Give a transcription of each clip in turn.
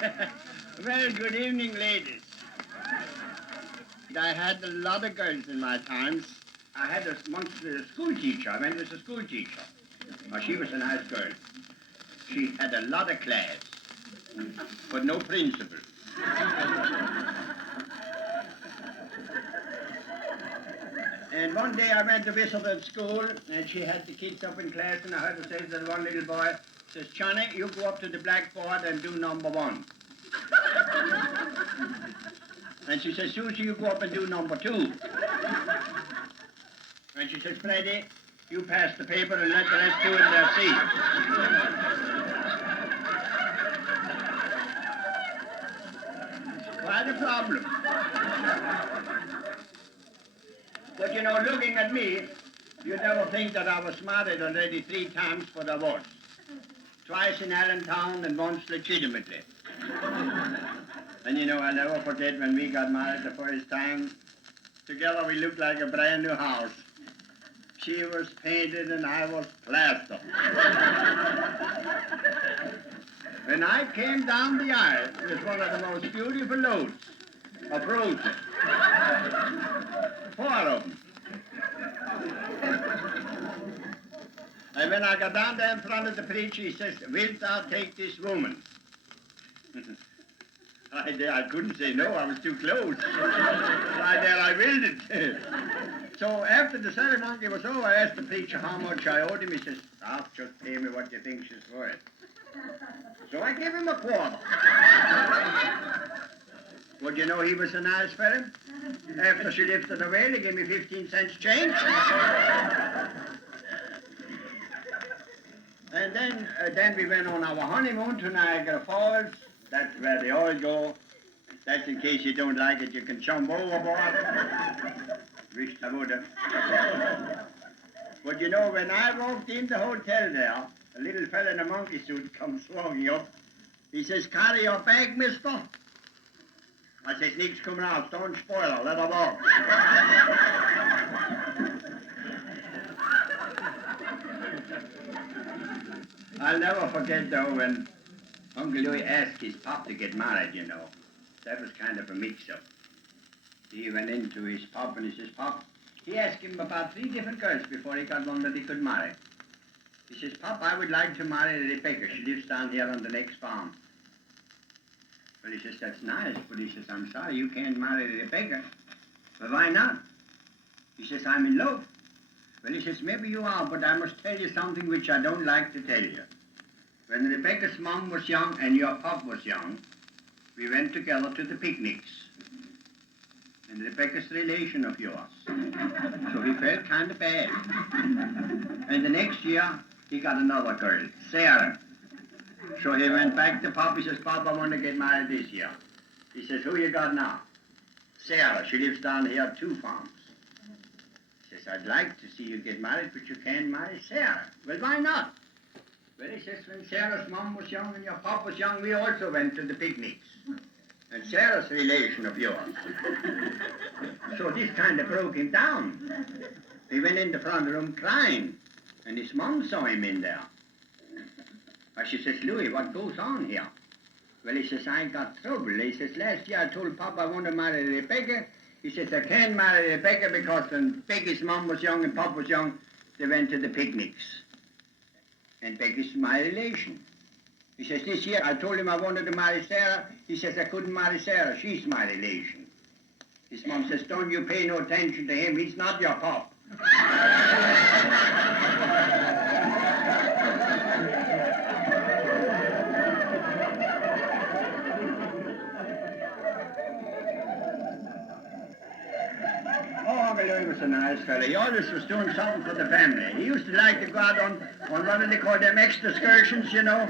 Well, good evening, ladies. I had a lot of girls in my times. I had once a school teacher. I went as a school teacher. Now, she was a nice girl. She had a lot of class, but no principle. And one day I went to visit at school, and she had the kids up in class, and I heard her say to one little boy, says, Johnny, you go up to the blackboard and do number 1. And she says, Susie, you go up and do number 2. And she says, Freddy, you pass the paper and let the rest do it in their seat. Quite a problem. But you know, looking at me, you'd never think that I was married already 3 times for divorce. Twice in Allentown and once legitimately. And you know, I'll never forget when we got married the first time. Together we looked like a brand new house. She was painted and I was plastered. When I came down the aisle, it was one of the most beautiful loads of roses. 4 of them. And when I got down there in front of the preacher, he says, wilt thou take this woman? I couldn't say no, I was too close. I willed it. So after the ceremony was over, I asked the preacher how much I owed him. He says, just pay me what you think she's worth. So I gave him a quarter. But you know, he was a nice fellow. After she lifted the veil, he gave me 15 cents change. And then we went on our honeymoon to Niagara Falls. That's where they all go. That's in case you don't like it, you can jump overboard. Wished I would have. But you know, when I walked in the hotel there, a little fella in a monkey suit comes walking up. He says, carry your bag, mister. I says, Nick's coming out, don't spoil her, let her walk. I'll never forget, though, when Uncle Louis asked his pop to get married, you know. That was kind of a mix-up. He went into his pop and he says, Pop, he asked him about 3 different girls before he got one that he could marry. He says, Pop, I would like to marry Rebecca. She lives down here on the next farm. Well, he says, that's nice, but he says, I'm sorry, you can't marry Rebecca. Well, why not? He says, I'm in love. Well, he says, maybe you are, but I must tell you something which I don't like to tell you. When Rebecca's mom was young and your pop was young, we went together to the picnics. And Rebecca's relation of yours. So he felt kind of bad. And the next year, he got another girl, Sarah. So he went back to Pop. He says, Pop, I want to get married this year. He says, who you got now? Sarah. She lives down here at 2 farms. He says, I'd like to see you get married, but you can't marry Sarah. Well, why not? Well, he says, when Sarah's mom was young and your pop was young, we also went to the picnics. And Sarah's relation of yours. So this kind of broke him down. He went in the front room crying, and his mom saw him in there. And she says, Louis, what goes on here? Well, he says, I got trouble. He says, last year I told Pop I want to marry Rebecca. He says, I can't marry Rebecca because when Becky's mom was young and Pop was young, they went to the picnics. And Becky's my relation. He says, this year I told him I wanted to marry Sarah. He says, I couldn't marry Sarah. She's my relation. His mom says, don't you pay no attention to him. He's not your pop. Uncle Louis was a nice fella. He always was doing something for the family. He used to like to go out on what do they call them, excursions, you know,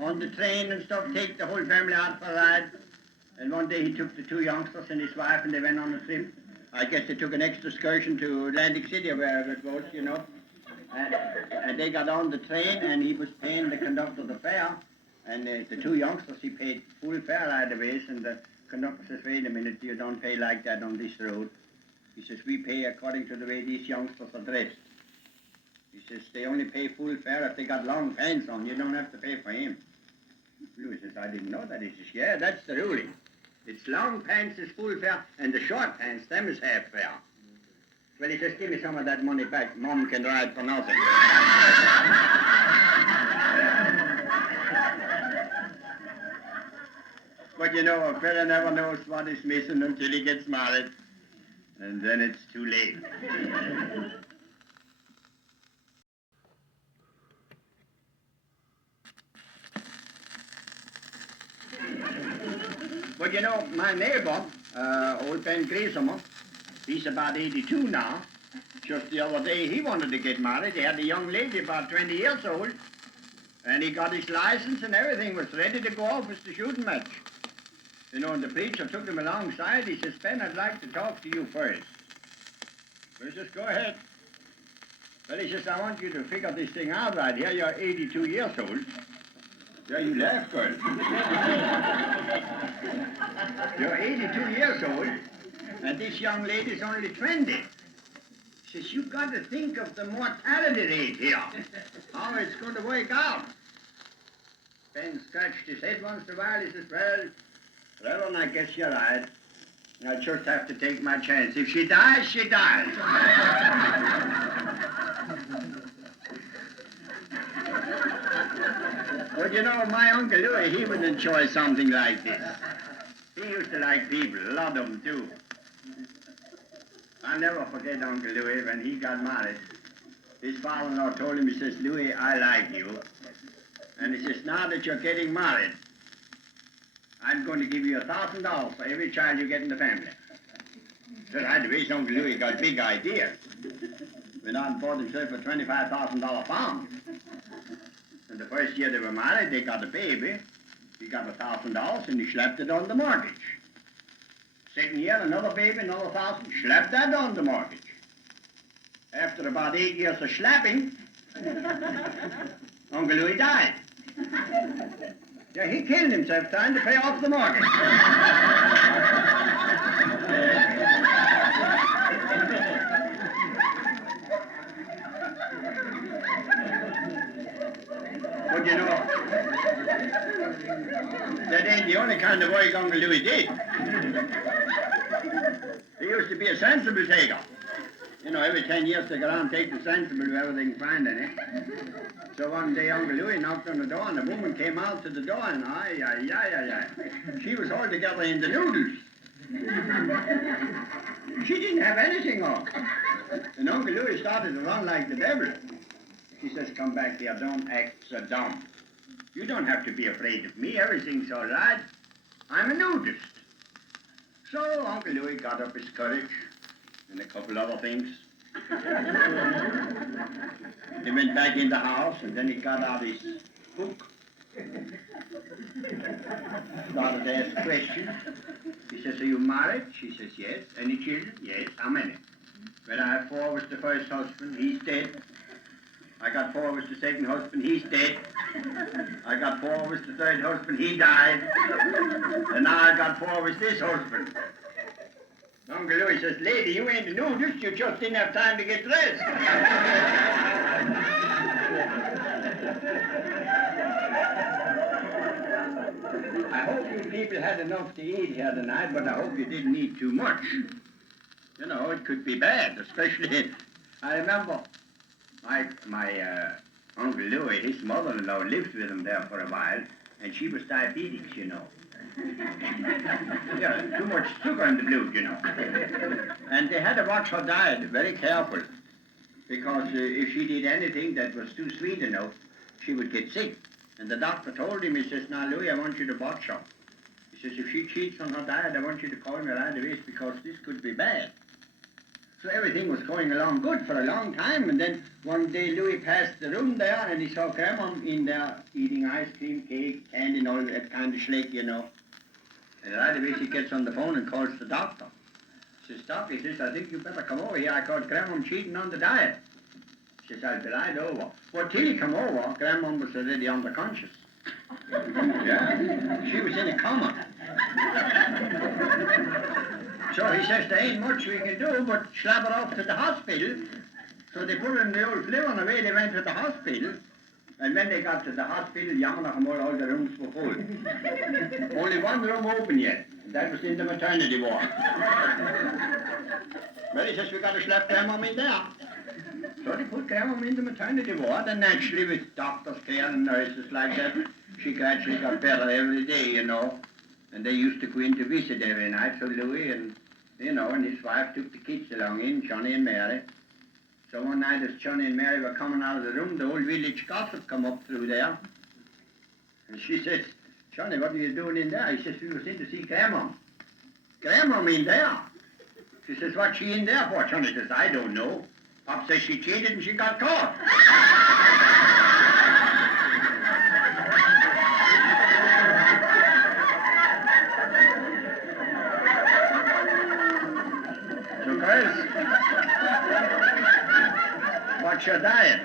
on the train and stuff, take the whole family out for a ride. And one day he took the 2 youngsters and his wife, and they went on a trip. I guess they took an excursion to Atlantic City, wherever it was, you know. And they got on the train, and he was paying the conductor the fare. And the 2 youngsters, he paid full fare either ways, and the conductor says, wait a minute, you don't pay like that on this road. He says, we pay according to the way these youngsters are dressed. He says, they only pay full fare if they got long pants on. You don't have to pay for him. Louis says, I didn't know that. He says, yeah, that's the ruling. It's long pants is full fare, and the short pants, them is half fare. Well, he says, give me some of that money back. Mom can ride for nothing. But you know, a fella never knows what he's missing until he gets married. And then it's too late. But you know, my neighbor, old Ben Griesemer, he's about 82 now. Just the other day, he wanted to get married. He had a young lady about 20 years old. And he got his license and everything was ready to go off as the shooting match. You know, and the preacher took him alongside. He says, Ben, I'd like to talk to you first. Well, he says, go ahead. Well, he says, I want you to figure this thing out right here. You're 82 years old. Yeah, you laugh, girl. You're 82 years old, and this young lady's only 20. He says, you've got to think of the mortality rate here. How it's going to work out. Ben scratched his head once in a while. He says, well, I guess you're right. I just have to take my chance. If she dies, she dies. But you know, my Uncle Louis, he would enjoy something like this. He used to like people, a lot of them too. I'll never forget Uncle Louis when he got married. His father-in-law told him, he says, Louis, I like you. And he says, now that you're getting married, I'm going to give you $1,000 for every child you get in the family. Said, I wish Uncle Louis got big ideas. Went out and bought himself a $25,000 farm. And the first year they were married, they got a baby. He got $1,000 and he slapped it on the mortgage. Second year, another baby, another 1,000, slapped that on the mortgage. After about 8 years of slapping, Uncle Louis died. Yeah, he killed himself trying to pay off the mortgage. But you know, that ain't the only kind of work Uncle Louis did. He used to be a sensible taker. You know, every 10 years they go around and take the sensible wherever they can find any. So one day Uncle Louis knocked on the door and a woman came out to the door and she was altogether in the noodles. She didn't have anything on. And Uncle Louis started to run like the devil. She says, come back here, don't act so dumb. You don't have to be afraid of me, everything's all right. I'm a nudist. So Uncle Louis got up his courage and a couple other things. He went back in the house and then he got out his book. Started to ask questions. He says, are you married? She says, yes. Any children? Yes. How many? Well, I have 4 with the first husband. He's dead. I got 4 with the second husband. He's dead. I got 4 with the third husband. He died. And now I got 4 with this husband. Uncle Louis says, lady, you ain't a nudist. You just didn't have time to get dressed. I hope you people had enough to eat here tonight, but I hope you didn't eat too much. You know, it could be bad, especially, I remember my Uncle Louis, his mother-in-law lived with him there for a while, and she was diabetic, you know. Yeah, too much sugar in the blood, you know. And they had to watch her diet very careful, because if she did anything that was too sweet enough, she would get sick. And the doctor told him, he says, now, Louis, I want you to watch her. He says, if she cheats on her diet, I want you to call me right away, because this could be bad. So everything was going along good for a long time, and then one day Louis passed the room there, and he saw Grandma in there eating ice cream, cake, candy, and all that kind of schlick, you know. And right away she gets on the phone and calls the doctor. She says, Doc, he says, I think you better come over here. I caught Grandma cheating on the diet. She says, I'll be right over. Well, till he come over, Grandma was already unconscious. Yeah, she was in a coma. So he says, there ain't much we can do but slap her off to the hospital. So they put her in the old flivver, and away they went to the hospital. And when they got to the hospital, yammering of them all the rooms were full. Only one room open yet. And that was in the maternity ward. Well, he says, we got to slap grandma in there. So they put grandma in the maternity ward, and naturally with doctors' care and nurses like that, she gradually got better every day, you know. And they used to go in to visit every night, so Louis and, you know, and his wife took the kids along in, Johnny and Mary. So one night as Johnny and Mary were coming out of the room, the whole village gossip come up through there. And she says, Johnny, what are you doing in there? He says, we was in to see Grandma. Grandma in there? She says, what's she in there for? Johnny says, I don't know. Pop says she cheated and she got caught. So girls, what's your diet?